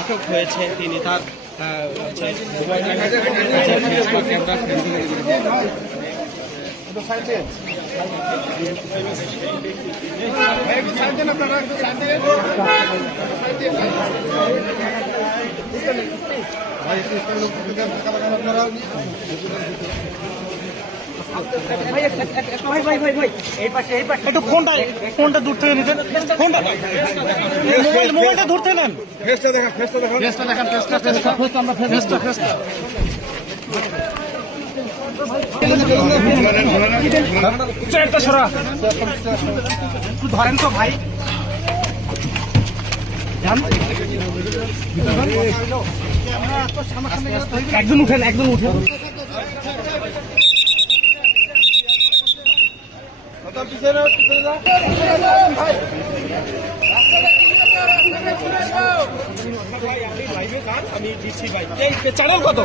আটক হয়েছে তিনি তার একটু ফোনটা দূর থেকে নিতেন, ফোনটা মোবাইলটা দূর থেকে নেন। একটা সরা একটু ধরেন তো ভাই, একজন উঠেন, একজন উঠেন। আমি দিচ্ছি ভাই। চ্যানেল কত?